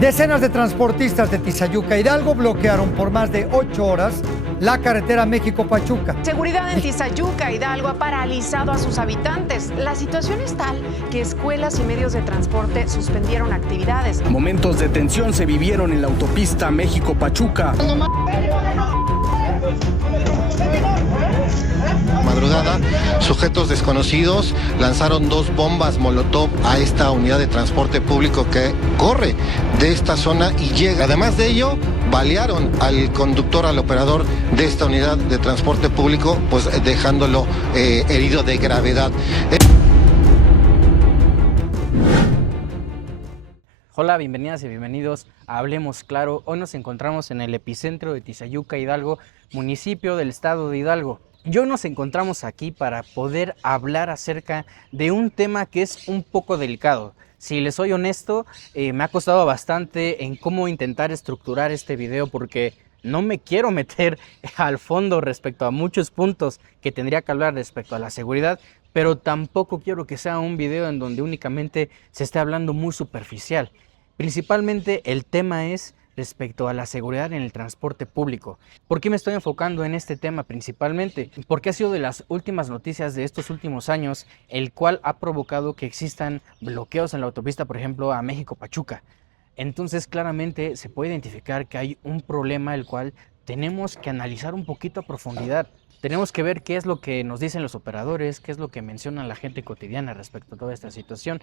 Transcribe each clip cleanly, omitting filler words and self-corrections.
Decenas de transportistas de Tizayuca Hidalgo bloquearon por más de 8 horas la carretera México-Pachuca. Seguridad en Tizayuca Hidalgo ha paralizado a sus habitantes. La situación es tal que escuelas y medios de transporte suspendieron actividades. Momentos de tensión se vivieron en la autopista México-Pachuca. Madrugada, sujetos desconocidos lanzaron 2 bombas molotov a esta unidad de transporte público que corre de esta zona y llega. Además de ello, balearon al conductor, al operador de esta unidad de transporte público, pues dejándolo herido de gravedad. Hola, bienvenidas y bienvenidos a Hablemos Claro. Hoy nos encontramos en el epicentro de Tizayuca Hidalgo, municipio del estado de Hidalgo. Y hoy nos encontramos aquí para poder hablar acerca de un tema que es un poco delicado. Si les soy honesto, me ha costado bastante en cómo intentar estructurar este video porque no me quiero meter al fondo respecto a muchos puntos que tendría que hablar respecto a la seguridad, pero tampoco quiero que sea un video en donde únicamente se esté hablando muy superficial. Principalmente el tema es respecto a la seguridad en el transporte público. ¿Por qué me estoy enfocando en este tema principalmente? Porque ha sido de las últimas noticias de estos últimos años, el cual ha provocado que existan bloqueos en la autopista, por ejemplo, a México-Pachuca. Entonces, claramente se puede identificar que hay un problema el cual tenemos que analizar un poquito a profundidad. Tenemos que ver qué es lo que nos dicen los operadores, qué es lo que menciona la gente cotidiana respecto a toda esta situación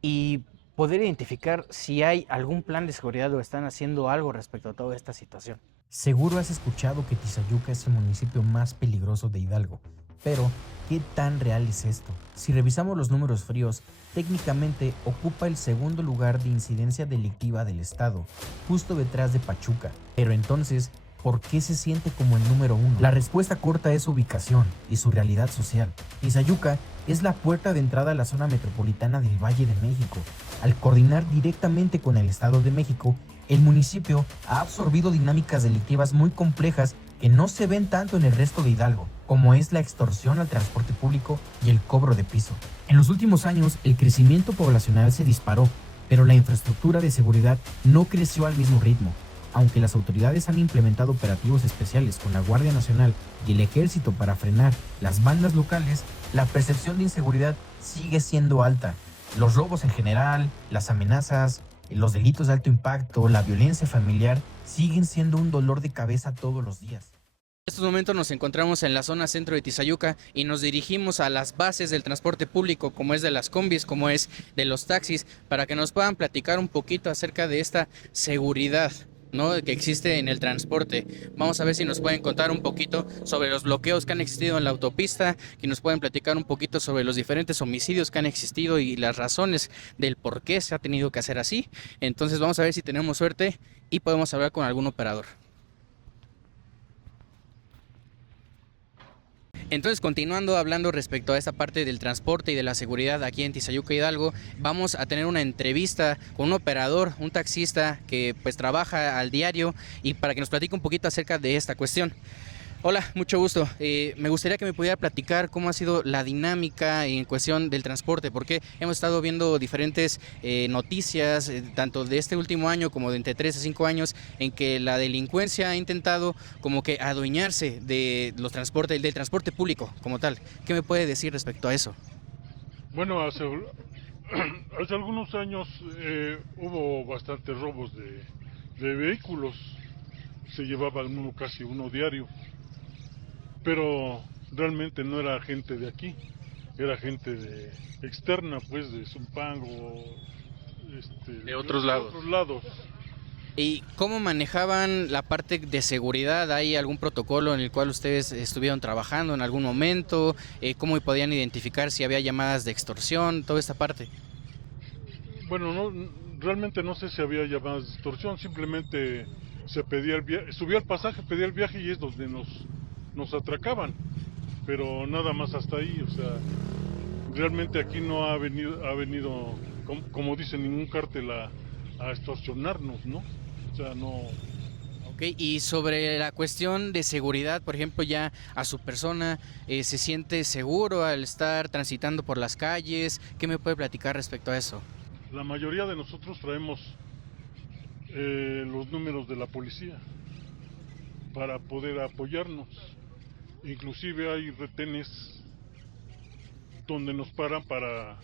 y poder identificar si hay algún plan de seguridad o están haciendo algo respecto a toda esta situación. Seguro has escuchado que Tizayuca es el municipio más peligroso de Hidalgo, pero ¿qué tan real es esto? Si revisamos los números fríos, técnicamente ocupa el segundo lugar de incidencia delictiva del estado, justo detrás de Pachuca. Pero entonces, ¿por qué se siente como el número 1? La respuesta corta es su ubicación y su realidad social. Tizayuca es la puerta de entrada a la zona metropolitana del Valle de México. Al coordinar directamente con el Estado de México, el municipio ha absorbido dinámicas delictivas muy complejas que no se ven tanto en el resto de Hidalgo, como es la extorsión al transporte público y el cobro de piso. En los últimos años, el crecimiento poblacional se disparó, pero la infraestructura de seguridad no creció al mismo ritmo. Aunque las autoridades han implementado operativos especiales con la Guardia Nacional y el Ejército para frenar las bandas locales, la percepción de inseguridad sigue siendo alta. Los robos en general, las amenazas, los delitos de alto impacto, la violencia familiar siguen siendo un dolor de cabeza todos los días. En estos momentos nos encontramos en la zona centro de Tizayuca y nos dirigimos a las bases del transporte público, como es de las combis, como es de los taxis, para que nos puedan platicar un poquito acerca de esta seguridad, ¿no?, que existe en el transporte. Vamos a ver si nos pueden contar un poquito sobre los bloqueos que han existido en la autopista, que nos pueden platicar un poquito sobre los diferentes homicidios que han existido y las razones del por qué se ha tenido que hacer así. Entonces vamos a ver si tenemos suerte y podemos hablar con algún operador. Entonces, continuando hablando respecto a esta parte del transporte y de la seguridad aquí en Tizayuca Hidalgo, vamos a tener una entrevista con un operador, un taxista que pues trabaja al diario y para que nos platique un poquito acerca de esta cuestión. Hola, mucho gusto. Me gustaría que me pudiera platicar cómo ha sido la dinámica en cuestión del transporte, porque hemos estado viendo diferentes noticias, tanto de este último año como de entre 3 a 5 años, en que la delincuencia ha intentado como que adueñarse de los transportes, del transporte público como tal. ¿Qué me puede decir respecto a eso? Bueno, hace algunos años hubo bastantes robos de vehículos, se llevaban casi uno diario. Pero realmente no era gente de aquí, era gente externa, pues de Zumpango, de otros lados. ¿Y cómo manejaban la parte de seguridad? ¿Hay algún protocolo en el cual ustedes estuvieron trabajando en algún momento? ¿Cómo podían identificar si había llamadas de extorsión, toda esta parte? Bueno, realmente no sé si había llamadas de extorsión, simplemente se pedía subía el pasaje, pedía el viaje y es donde nos atracaban, pero nada más hasta ahí. O sea, realmente aquí no ha venido como dicen, ningún cártel a extorsionarnos, ¿no? O sea, no. Ok, y sobre la cuestión de seguridad, por ejemplo, ya a su persona, ¿se siente seguro al estar transitando por las calles? ¿Qué me puede platicar respecto a eso? La mayoría de nosotros traemos los números de la policía para poder apoyarnos. Inclusive hay retenes donde nos paran para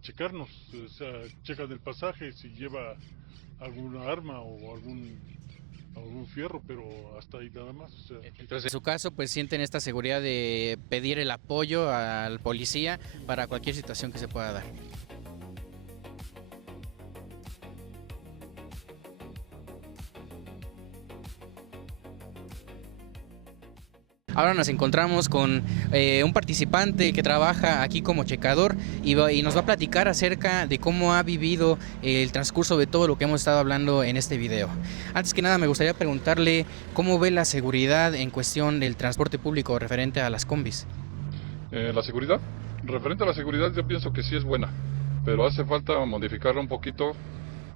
checarnos, o sea, checan el pasaje si lleva alguna arma o algún fierro, pero hasta ahí nada más. O sea, Entonces, en su caso, pues sienten esta seguridad de pedir el apoyo al policía para cualquier situación que se pueda dar. Ahora nos encontramos con un participante que trabaja aquí como checador y nos va a platicar acerca de cómo ha vivido el transcurso de todo lo que hemos estado hablando en este video. Antes que nada me gustaría preguntarle cómo ve la seguridad en cuestión del transporte público referente a las combis. La seguridad, referente a la seguridad yo pienso que sí es buena, pero hace falta modificarla un poquito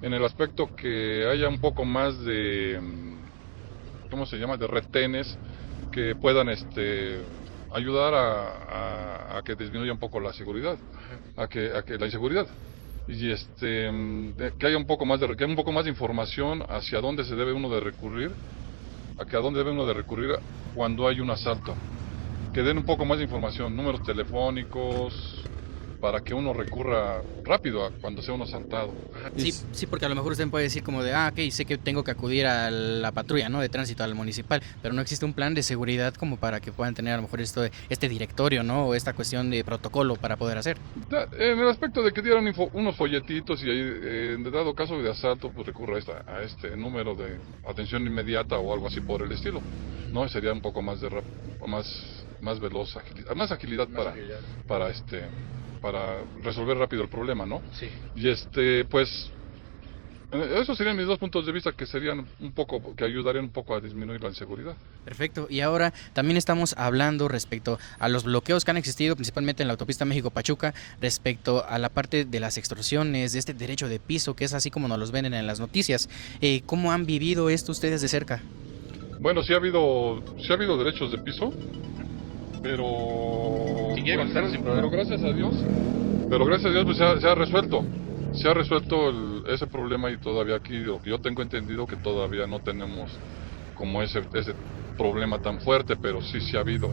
en el aspecto que haya un poco más de, ¿cómo se llama?, de retenes que puedan ayudar a que disminuya un poco la seguridad, a que la inseguridad, y que haya un poco más de información hacia dónde se debe uno de recurrir, a dónde debe uno de recurrir cuando hay un asalto, que den un poco más de información, números telefónicos, para que uno recurra rápido a cuando sea uno asaltado. Sí, porque a lo mejor usted puede decir como de, ok, sé que tengo que acudir a la patrulla, ¿no?, de tránsito, al municipal, pero no existe un plan de seguridad como para que puedan tener a lo mejor este directorio, ¿no?, o esta cuestión de protocolo para poder hacer. En el aspecto de que dieran unos folletitos y ahí, en dado caso de asalto, pues recurra a este número de atención inmediata o algo así por el estilo, ¿no? Sería un poco más más veloz, más agilidad para resolver rápido el problema, ¿no? Sí. Y pues, esos serían mis dos puntos de vista que serían que ayudarían un poco a disminuir la inseguridad. Perfecto, y ahora también estamos hablando respecto a los bloqueos que han existido principalmente en la autopista México-Pachuca, respecto a la parte de las extorsiones, de este derecho de piso, que es así como nos los ven en las noticias. ¿Cómo han vivido esto ustedes de cerca? Bueno, sí ha hado derechos de piso, pero gracias a Dios pues se ha resuelto ese problema, y todavía aquí lo que yo tengo entendido que todavía no tenemos como ese problema tan fuerte, pero sí ha habido,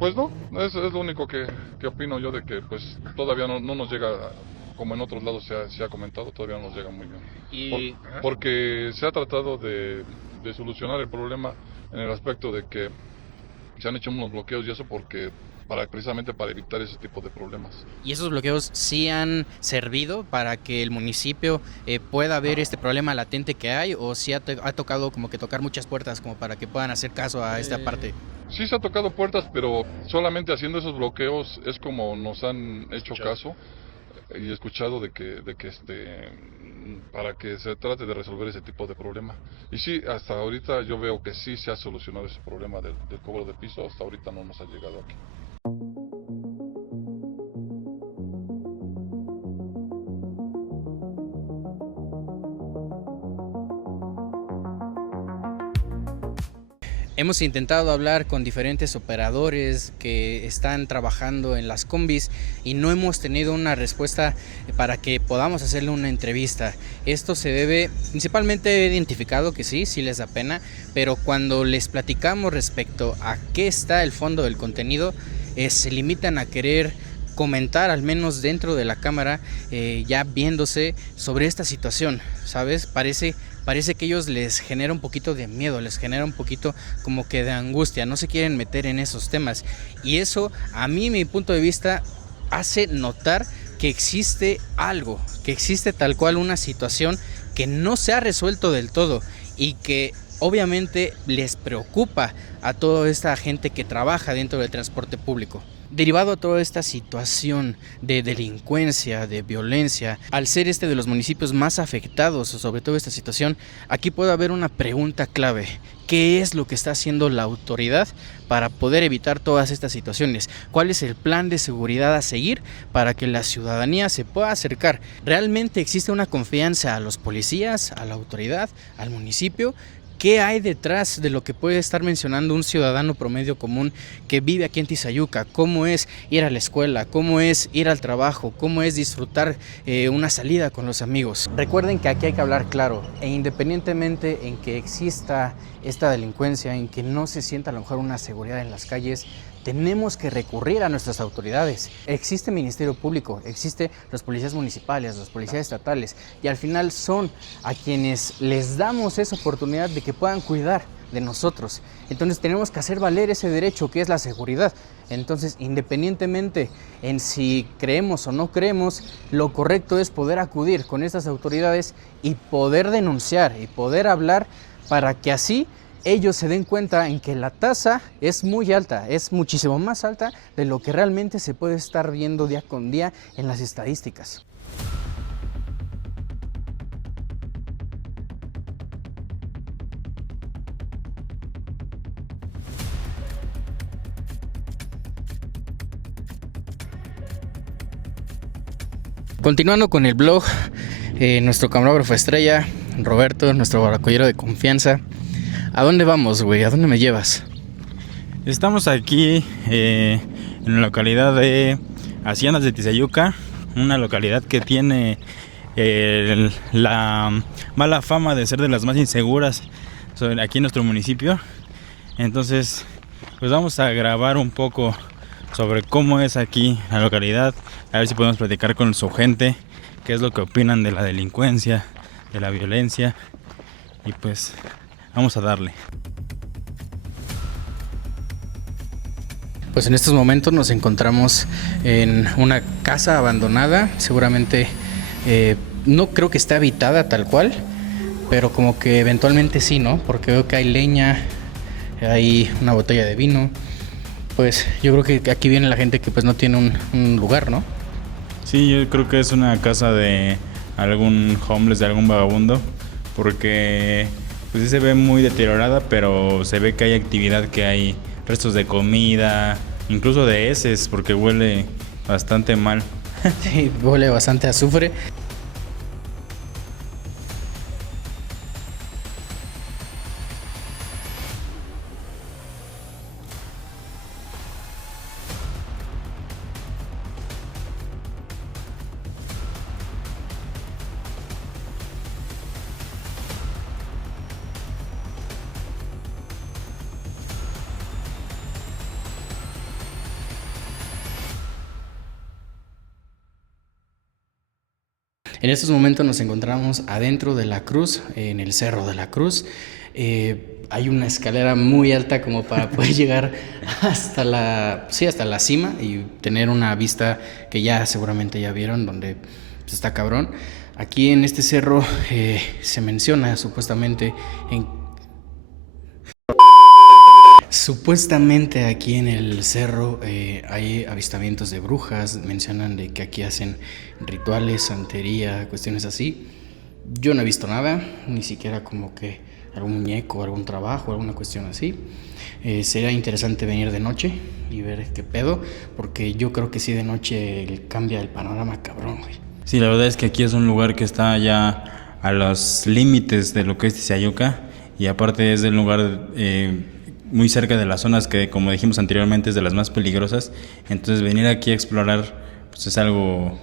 pues no, es lo único que opino yo, de que pues todavía no nos llega, como en otros lados se ha comentado, todavía no nos llega muy bien, porque se ha tratado de solucionar el problema en el aspecto de que se han hecho unos bloqueos, y eso precisamente para evitar ese tipo de problemas. ¿Y esos bloqueos sí han servido para que el municipio pueda ver este problema latente que hay, o sí ha tocado como que tocar muchas puertas como para que puedan hacer caso a esta parte? Sí se ha tocado puertas, pero solamente haciendo esos bloqueos es como nos han hecho caso y escuchado de que para que se trate de resolver ese tipo de problema. Y sí, hasta ahorita yo veo que sí se ha solucionado ese problema del cobro de piso, hasta ahorita no nos ha llegado aquí. Hemos intentado hablar con diferentes operadores que están trabajando en las combis y no hemos tenido una respuesta para que podamos hacerle una entrevista. Esto se debe, principalmente he identificado que sí les da pena, pero cuando les platicamos respecto a qué está el fondo del contenido, se limitan a querer comentar, al menos dentro de la cámara, ya viéndose sobre esta situación, ¿sabes? Parece que ellos les genera un poquito de miedo, les genera un poquito como que de angustia, no se quieren meter en esos temas. Y eso, a mí, mi punto de vista, hace notar que existe algo, que existe tal cual una situación que no se ha resuelto del todo y que obviamente les preocupa a toda esta gente que trabaja dentro del transporte público. Derivado a toda esta situación de delincuencia, de violencia, al ser de los municipios más afectados sobre toda esta situación, aquí puede haber una pregunta clave. ¿Qué es lo que está haciendo la autoridad para poder evitar todas estas situaciones? ¿Cuál es el plan de seguridad a seguir para que la ciudadanía se pueda acercar? ¿Realmente existe una confianza a los policías, a la autoridad, al municipio? ¿Qué hay detrás de lo que puede estar mencionando un ciudadano promedio común que vive aquí en Tizayuca? ¿Cómo es ir a la escuela? ¿Cómo es ir al trabajo? ¿Cómo es disfrutar una salida con los amigos? Recuerden que aquí hay que hablar claro, e independientemente en que exista esta delincuencia, en que no se sienta a lo mejor una seguridad en las calles, tenemos que recurrir a nuestras autoridades. Existe Ministerio Público, existe los policías municipales, los policías estatales, y al final son a quienes les damos esa oportunidad de que puedan cuidar de nosotros. Entonces tenemos que hacer valer ese derecho que es la seguridad. Entonces, independientemente en si creemos o no creemos, lo correcto es poder acudir con estas autoridades y poder denunciar y poder hablar para que así ellos se den cuenta en que la tasa es muy alta, es muchísimo más alta de lo que realmente se puede estar viendo día con día en las estadísticas. Continuando con el blog, nuestro camarógrafo estrella, Roberto, nuestro baracollero de confianza. ¿A dónde vamos, güey? ¿A dónde me llevas? Estamos aquí en la localidad de Haciendas de Tizayuca, una localidad que tiene la mala fama de ser de las más inseguras aquí en nuestro municipio. Entonces, pues vamos a grabar un poco sobre cómo es aquí la localidad, a ver si podemos platicar con su gente, qué es lo que opinan de la delincuencia, de la violencia, y pues vamos a darle. Pues en estos momentos nos encontramos en una casa abandonada, seguramente no creo que esté habitada tal cual, pero como que eventualmente sí, ¿no? Porque veo que hay leña, hay una botella de vino, pues yo creo que aquí viene la gente que pues no tiene un lugar, ¿no? Sí, yo creo que es una casa de algún homeless, de algún vagabundo, porque pues sí se ve muy deteriorada, pero se ve que hay actividad, que hay restos de comida, incluso de heces, porque huele bastante mal. Sí, huele bastante a azufre. En estos momentos nos encontramos adentro de la cruz, en el Cerro de la Cruz. Hay una escalera muy alta como para poder llegar hasta la cima y tener una vista que ya seguramente ya vieron, donde pues, está cabrón. Aquí en este cerro se menciona supuestamente Supuestamente aquí en el cerro hay avistamientos de brujas, mencionan de que aquí hacen rituales, santería, cuestiones así. Yo no he visto nada, ni siquiera como que algún muñeco, algún trabajo, alguna cuestión así. Sería interesante venir de noche y ver qué pedo, porque yo creo que sí de noche cambia el panorama cabrón, güey. Sí, la verdad es que aquí es un lugar que está ya a los límites de lo que es Tizayuca, y aparte es del lugar muy cerca de las zonas que, como dijimos anteriormente, es de las más peligrosas. Entonces venir aquí a explorar pues es algo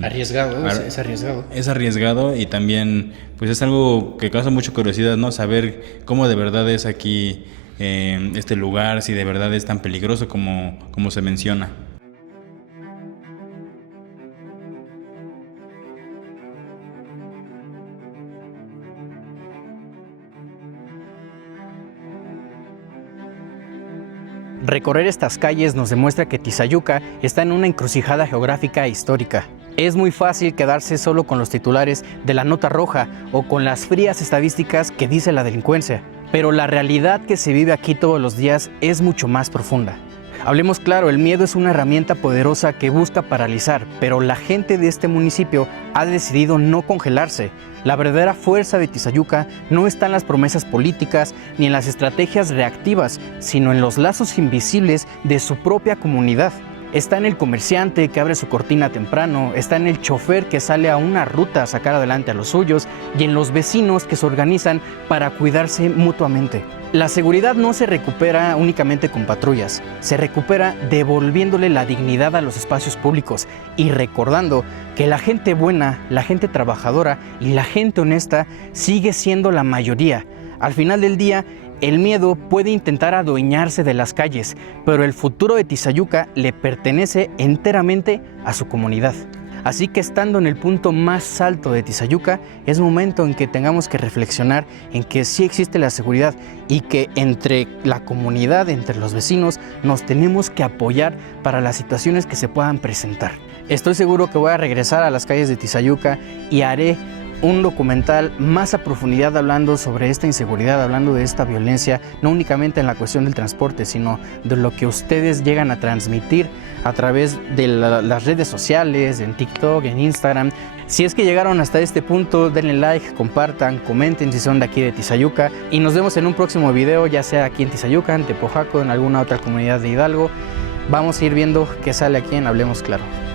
arriesgado, es arriesgado. Es arriesgado, y también pues es algo que causa mucha curiosidad, ¿no? Saber cómo de verdad es aquí este lugar, si de verdad es tan peligroso como se menciona. Recorrer estas calles nos demuestra que Tizayuca está en una encrucijada geográfica e histórica. Es muy fácil quedarse solo con los titulares de la nota roja o con las frías estadísticas que dice la delincuencia, pero la realidad que se vive aquí todos los días es mucho más profunda. Hablemos claro, el miedo es una herramienta poderosa que busca paralizar, pero la gente de este municipio ha decidido no congelarse. La verdadera fuerza de Tizayuca no está en las promesas políticas ni en las estrategias reactivas, sino en los lazos invisibles de su propia comunidad. está en el comerciante que abre su cortina temprano, está en el chofer que sale a una ruta a sacar adelante a los suyos y en los vecinos que se organizan para cuidarse mutuamente. La seguridad no se recupera únicamente con patrullas, se recupera devolviéndole la dignidad a los espacios públicos y recordando que la gente buena, la gente trabajadora y la gente honesta sigue siendo la mayoría. Al final del día, el miedo puede intentar adueñarse de las calles, pero el futuro de Tizayuca le pertenece enteramente a su comunidad. Así que estando en el punto más alto de Tizayuca, es momento en que tengamos que reflexionar en que sí existe la seguridad y que entre la comunidad, entre los vecinos, nos tenemos que apoyar para las situaciones que se puedan presentar. Estoy seguro que voy a regresar a las calles de Tizayuca y haré un documental más a profundidad hablando sobre esta inseguridad, hablando de esta violencia, no únicamente en la cuestión del transporte, sino de lo que ustedes llegan a transmitir a través de las redes sociales, en TikTok, en Instagram. Si es que llegaron hasta este punto, denle like, compartan, comenten si son de aquí de Tizayuca y nos vemos en un próximo video, ya sea aquí en Tizayuca, en Tepojaco, en alguna otra comunidad de Hidalgo. Vamos a ir viendo qué sale aquí en Hablemos Claro.